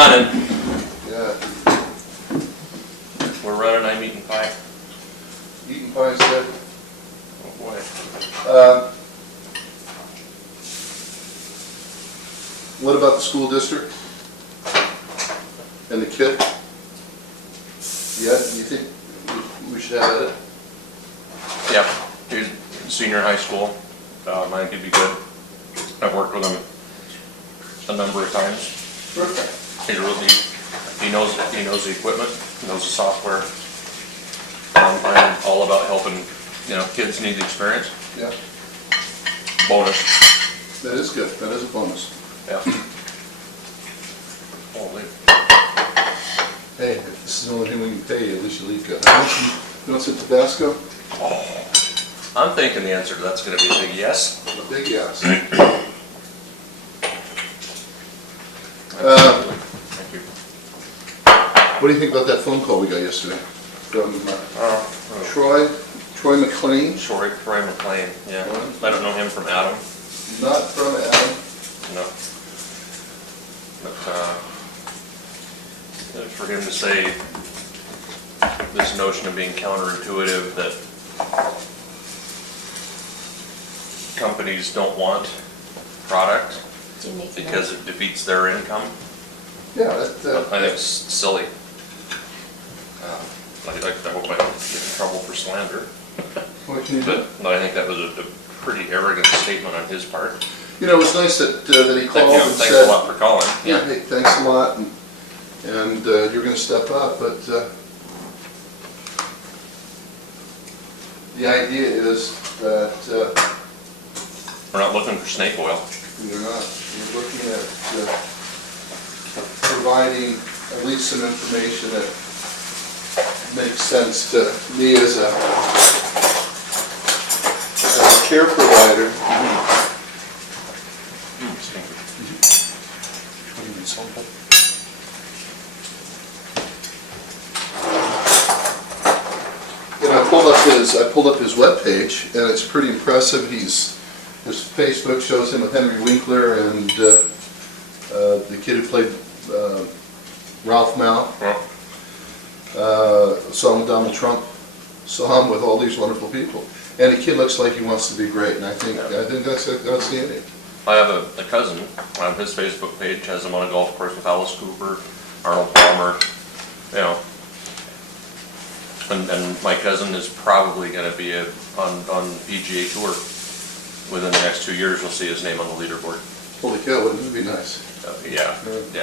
running. Yeah. We're running. I'm eating pie. Eating pie instead. Oh boy. What about the school district? And the kid? Yeah, you think we should have it? Yep. He's in senior high school. I think he'd be good. I've worked with him a number of times. Perfect. He knows the equipment, knows the software. I'm all about helping, kids need the experience. Yeah. Bonus. That is good. That is a bonus. Yeah. Holy. Hey, if this is the only thing we can pay you, at least you'll eat good. You want some Tabasco? Oh. I'm thinking the answer to that's going to be a big yes. A big yes. Thank you. What do you think about that phone call we got yesterday from Troy McLean? Troy McLean, yeah. I don't know him from Adam. Not from Adam. No. But for him to say this notion of being counterintuitive that companies don't want product because it defeats their income. Yeah, I think it's silly. I hope I don't get in trouble for slander. What can you do? But I think that was a pretty arrogant statement on his part. You know, it was nice that he called and thanks said, a lot for calling. Yeah, hey, thanks a lot, and you're going to step up, but the idea is that We're not looking for snake oil. you're not. You're looking at providing at least some information that makes sense to me as a care provider. And I pulled up his webpage, and it's pretty impressive. His Facebook shows him with Henry Winkler and the kid who played Ralph Mal. Saw him with Donald Trump. Saw him with all these wonderful people. And the kid looks like he wants to be great, and I think that's outstanding. I have a cousin on his Facebook page, has him on a golf course with Alice Cooper, Arnold Palmer, and my cousin is probably going to be on the PGA Tour within the next 2 years. You'll see his name on the leaderboard. Holy cow, wouldn't it be nice? Yeah,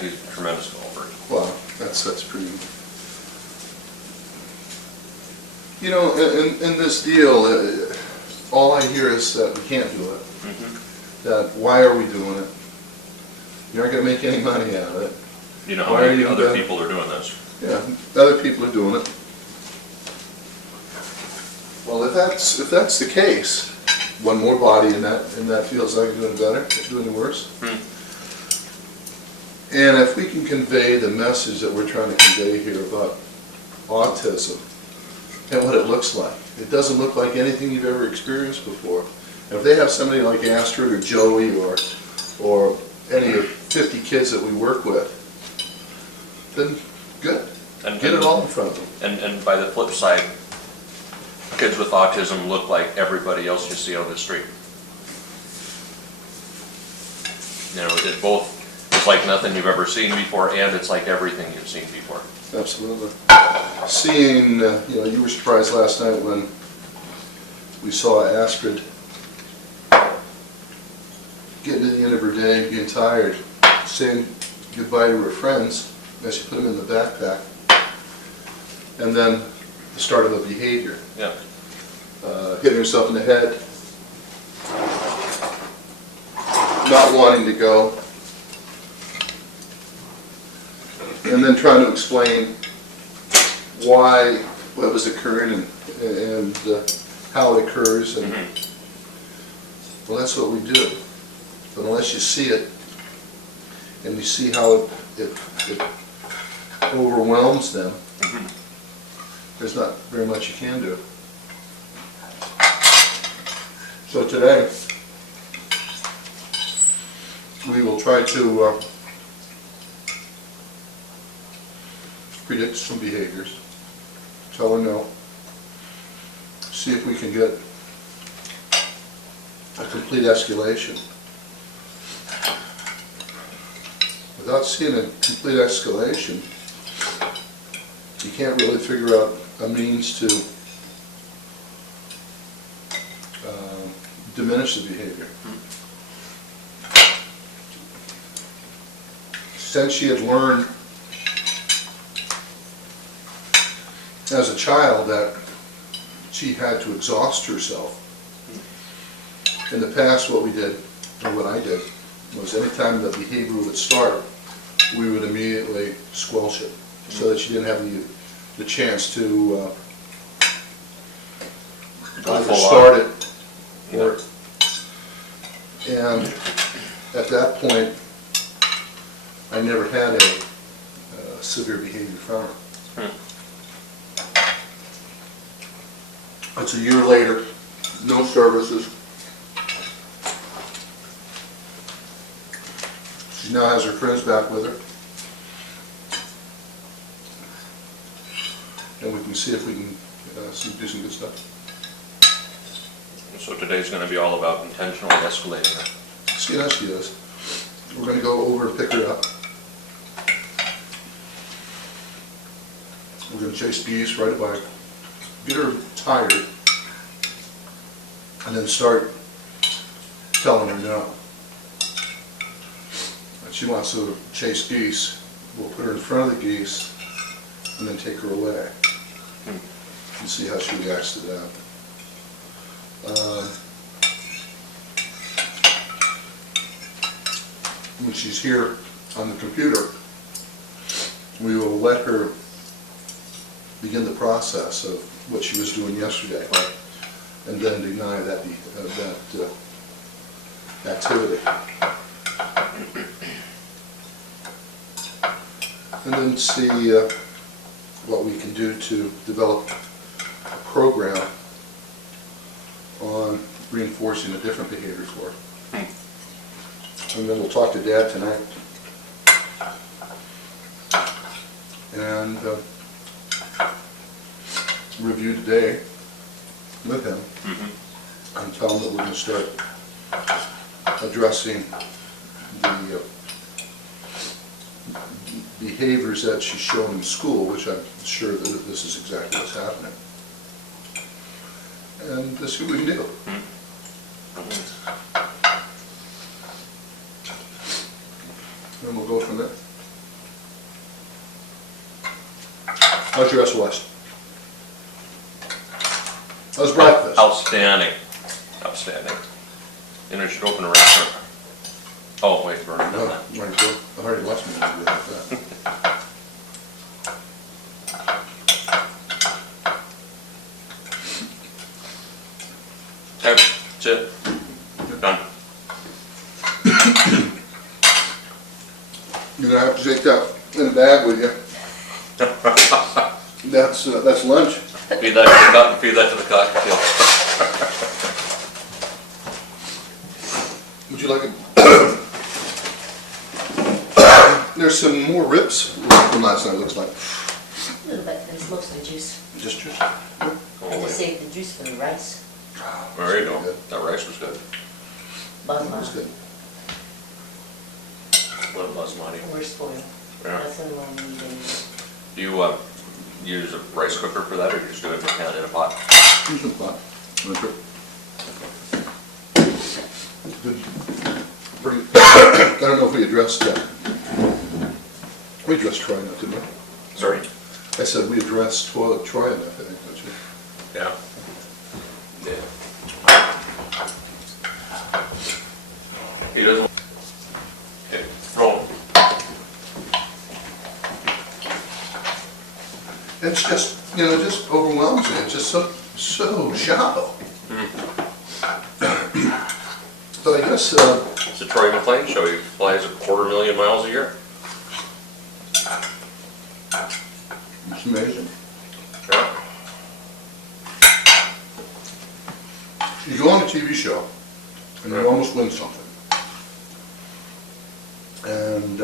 he's a tremendous golfer. Wow, that's pretty. You know, in this deal, all I hear is that we can't do it. Mm-hmm. That why are we doing it? You're not going to make any money out of it. You know how many other people are doing this? Yeah, other people are doing it. Well, if that's the case, one more body in that feels like doing better, doing worse. And if we can convey the message that we're trying to convey here about autism and what it looks like, it doesn't look like anything you've ever experienced before. And if they have somebody like Astrid or Joey or any of 50 kids that we work with, then good. Get it all in front of them. And by the flip side, kids with autism look like everybody else you see on the street. It's like nothing you've ever seen before, and it's like everything you've seen before. Absolutely. Seeing, you were surprised last night when we saw Astrid getting to the end of her day, being tired, saying goodbye to her friends as she put them in the backpack, and then the start of the behavior. Yeah. Hitting herself in the head, not wanting to go, and then trying to explain why, what was occurring, and how it occurs, and well, that's what we do. But unless you see it, and you see how it overwhelms them, there's not very much you can do. So today, we will try to predict some behaviors, tell her no, see if we can get a complete escalation. Without seeing a complete escalation, you can't really figure out a means to diminish the behavior. Since she had learned as a child that she had to exhaust herself, in the past what we did, or what I did, was anytime the behavior would start, we would immediately squelch it, so that she didn't have the chance to either start it or, and at that point, I never had a severe behavior from her. It's a year later, no services. She now has her friends back with her. And we can see if we can do some good stuff. So today's going to be all about intentionally escalating her. See how she does. We're going to go over and pick her up. We're going to chase geese, ride a bike, get her tired, and then start telling her no. If she wants to chase geese, we'll put her in front of the geese and then take her away and see how she reacts to that. When she's here on the computer, we will let her begin the process of what she was doing yesterday, and then deny that activity. And then see what we can do to develop a program on reinforcing a different behavior for her. And then we'll talk to Dad tonight. And review today with him and tell him that we're going to start addressing the behaviors that she's shown in school, which I'm sure that this is exactly what's happening. And let's see what we can do. And we'll go from there. How's your S-West? How's breakfast? Outstanding. Outstanding. You know, you should open a restaurant. Oh, wait, we're not done that. Right, good. I already left me to do that. Okay, that's it. Done. You're gonna have to take that in a bag with you. That's lunch. Feed that to the cock, feed that to the cocktail. Would you like it? There's some more ribs from last night, looks like. A little bit, it's mostly juice. Just juice. I just saved the juice for the rice. There you go. That rice was good. That was Basmati. good. A little basmati. We're spoiled. Yeah. That's the one we do. Do you use a rice cooker for that, or you just do it in a pot? Use some pot. Okay. Good. Pretty. I don't know if we addressed that. We addressed Troy enough, didn't we? Sorry? I said we addressed Troy enough, I think, don't you? Yeah. Yeah. He doesn't. Okay, roll. It's just, just overwhelms me. It's just so shallow. But I guess, It's the Troy McClane show. He flies 250,000 miles a year. it's amazing. Yeah. You go on a TV show, and you almost win something. And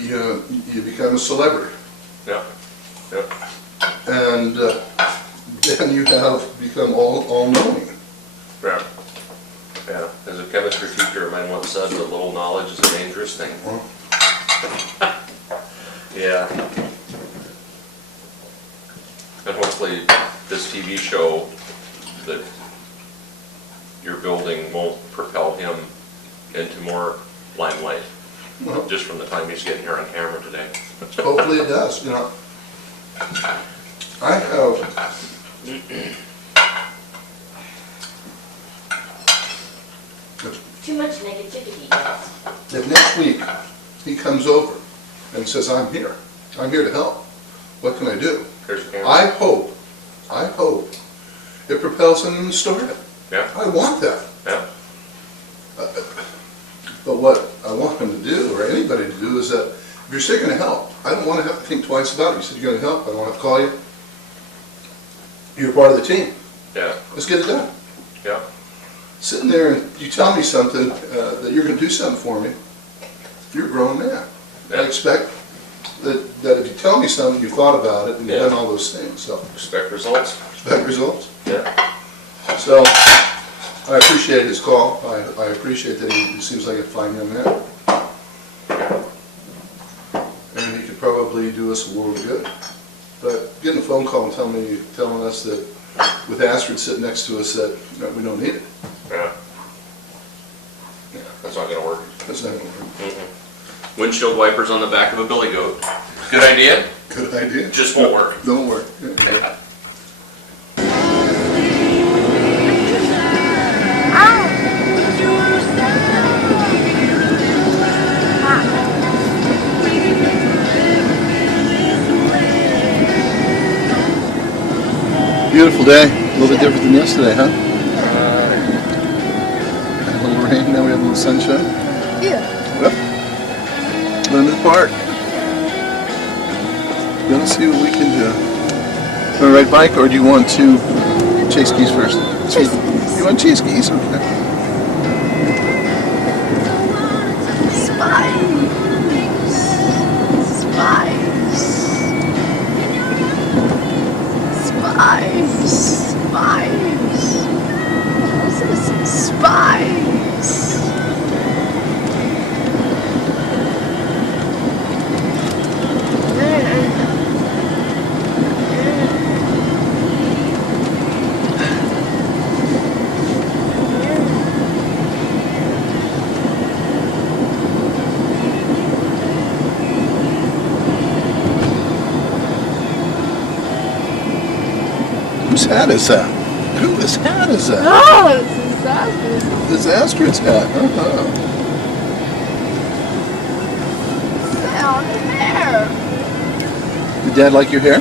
you you become a celebrity. Yeah, yeah. And then you have become all-knowing. Yeah. Yeah, as a chemistry teacher of mine once said, that little knowledge is a dangerous thing. Yeah. And hopefully this TV show that you're building won't propel him into more limelight, Well, just from the time he's getting here on camera today. hopefully it does, I have Too much negativity, yes. if next week he comes over and says, I'm here to help, what can I do? Here's the camera. I hope it propels him to start it. Yeah, I want that. yeah, But what I want him to do, or anybody to do, is that if you're still going to help, I don't want to have to think twice about it. You said you're going to help, I don't want to call you. You're part of the team. yeah, Let's get it done. yeah, Sitting there and you tell me something, that you're going to do something for me, you're a grown man. I Yeah. expect that if you tell me something, you thought about it and you've Yeah. done all those things. So expect results. expect results. Yeah, So I appreciate his call. I appreciate that he seems like a fine young man. And he could probably do us a world of good. But getting a phone call and telling us that with Astrid sitting next to us that we don't need it, yeah. Yeah, that's not gonna work. that's not going to work. Windshield wipers on the back of a billy goat. Good idea, Good idea. just won't work. Don't work. Beautiful day. A little bit different than yesterday, huh? Had a little rain, now we have a little sunshine. Yeah. Yep. London Park. Gonna see what we can do. Want to ride bike, or do you want to chase geese first? Chase geese. You want to chase geese? Okay. Spice. Spice. Spice. Spice. What's this? Spice. Whose hat is that? Whose hat is that? Oh, this is Astrid. It's Astrid's hat. Uh-huh. Down there. Did Dad like your hair?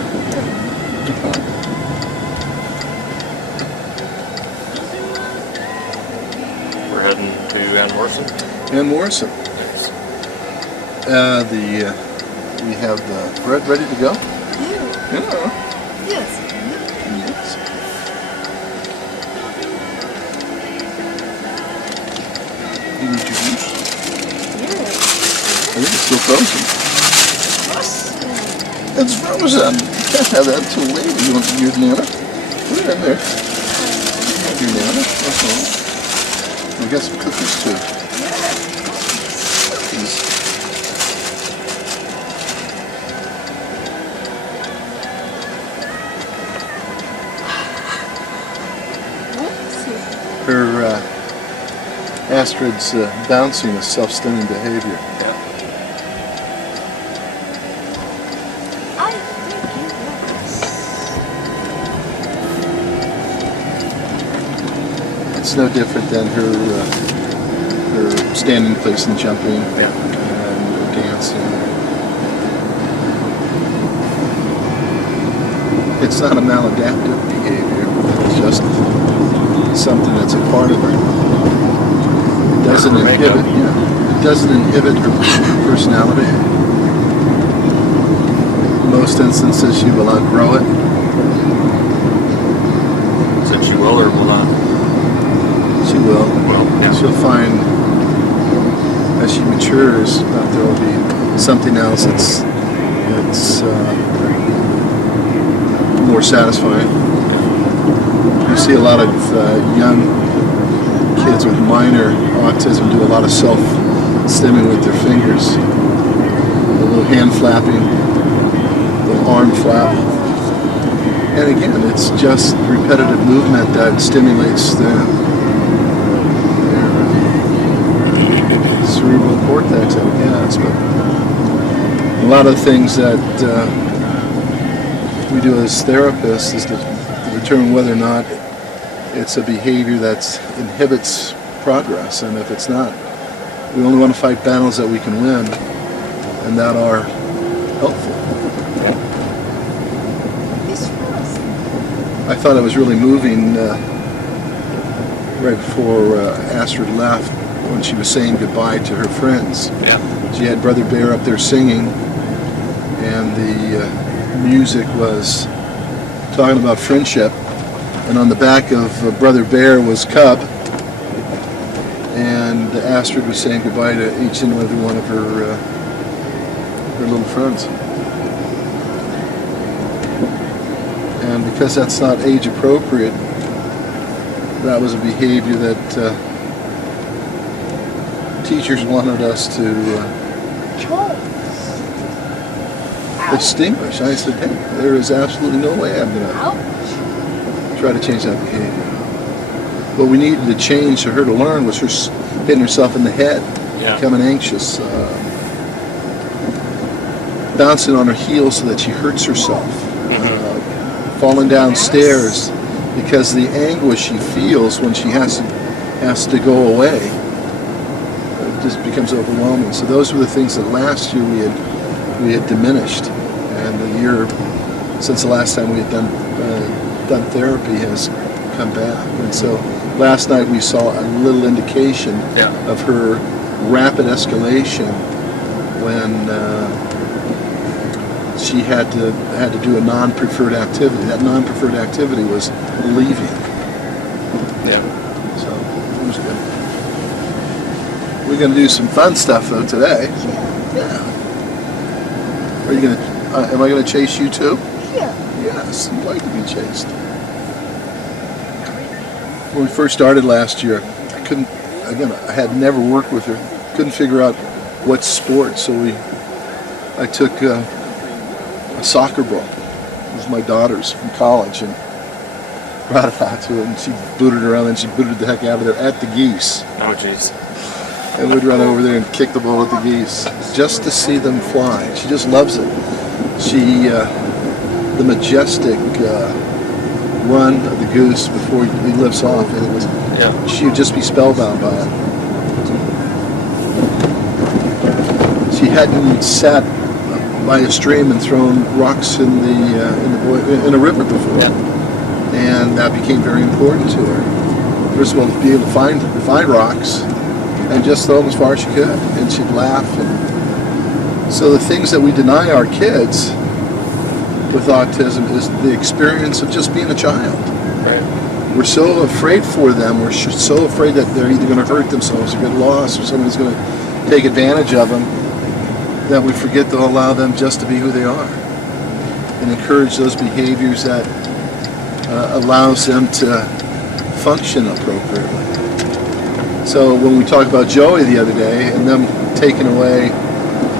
We're heading to Ann Morrison. Ann Morrison. We have the bread ready to go? Yeah. Yeah. Yes. Yes. You need your juice? Yeah. I think it's still frozen. It's frozen. You can't have that too late. You want your banana? Put it in there. Your banana? Uh-huh. We got some cookies too. Cookies. Her, Astrid's bouncing is self-stunning behavior. I think you was. It's no different than her standing, placing, jumping, and dancing. It's not a maladaptive behavior. It's just something that's a part of her. It doesn't inhibit. It doesn't inhibit her personality. In most instances, she will outgrow it. Said she will or will not? She will. Well, yeah. She'll find as she matures that there will be something else. It's more satisfying. You see a lot of young kids with minor autism do a lot of self-stimming with their fingers. A little hand flapping, a little arm flap. And again, it's just repetitive movement that stimulates their cerebral cortex, I guess. But a lot of the things that we do as therapists is to determine whether or not it's a behavior that inhibits progress, and if it's not, we only want to fight battles that we can win and that are helpful. I thought it was really moving right before Astrid left, when she was saying goodbye to her friends. Yeah. She had Brother Bear up there singing, and the music was talking about friendship. And on the back of Brother Bear was Cub, and Astrid was saying goodbye to each and every one of her little friends. And because that's not age appropriate, that was a behavior that teachers wanted us to extinguish. I said, hey, there is absolutely no way I'm going to try to change that behavior. What we needed to change for her to learn was her hitting herself in the head, becoming anxious, bouncing on her heels so that she hurts herself, falling downstairs because the anguish she feels when she has to go away, it just becomes overwhelming. So those were the things that last year we had diminished, and the year since the last time we had done therapy has come back. And so last night we saw a little indication of her rapid escalation when she had to do a non-preferred activity. That non-preferred activity was leaving. Yeah. So it was good. We're going to do some fun stuff though today. Yeah. Are you going to? Am I going to chase you too? Yeah. Yes, you'd like to be chased. When we first started last year, I had never worked with her, couldn't figure out what sport, so I took a soccer ball. It was my daughter's from college, and brought it out to her, and she booted around, and she booted the heck out of it at the geese. Oh, jeez. And we'd run over there and kick the ball at the geese, just to see them fly. She just loves it. The majestic run of the goose before he lifts off, and it was, she would just be spellbound by it. She hadn't sat by a stream and thrown rocks in a river before, and that became very important to her. First of all, to be able to find rocks and just throw them as far as she could, and she'd laugh. And so the things that we deny our kids with autism is the experience of just being a child. Right. We're so afraid for them. We're so afraid that they're either going to hurt themselves or get lost or somebody's going to take advantage of them, that we forget to allow them just to be who they are and encourage those behaviors that allows them to function appropriately. So when we talked about Joey the other day and them taking away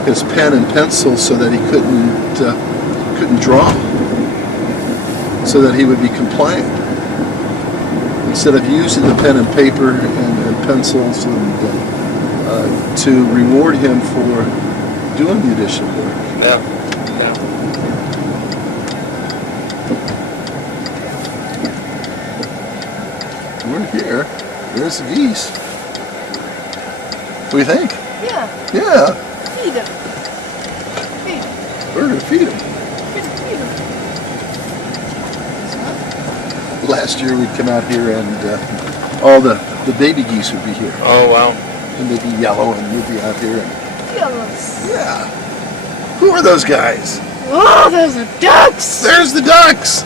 his pen and pencil so that he couldn't draw, so that he would be compliant, instead of using the pen and paper and pencils to reward him for doing the additional work. Yeah. We're here. There's the geese. What do you think? Yeah. Yeah, Feed them. Feed them. we're going to feed him. Feed them. Last year we'd come out here and all the baby geese would be here. Oh, wow. And they'd be yellow and we'd be out here. And, Yellows. yeah. Who are those guys? Oh, those are ducks! There's the ducks!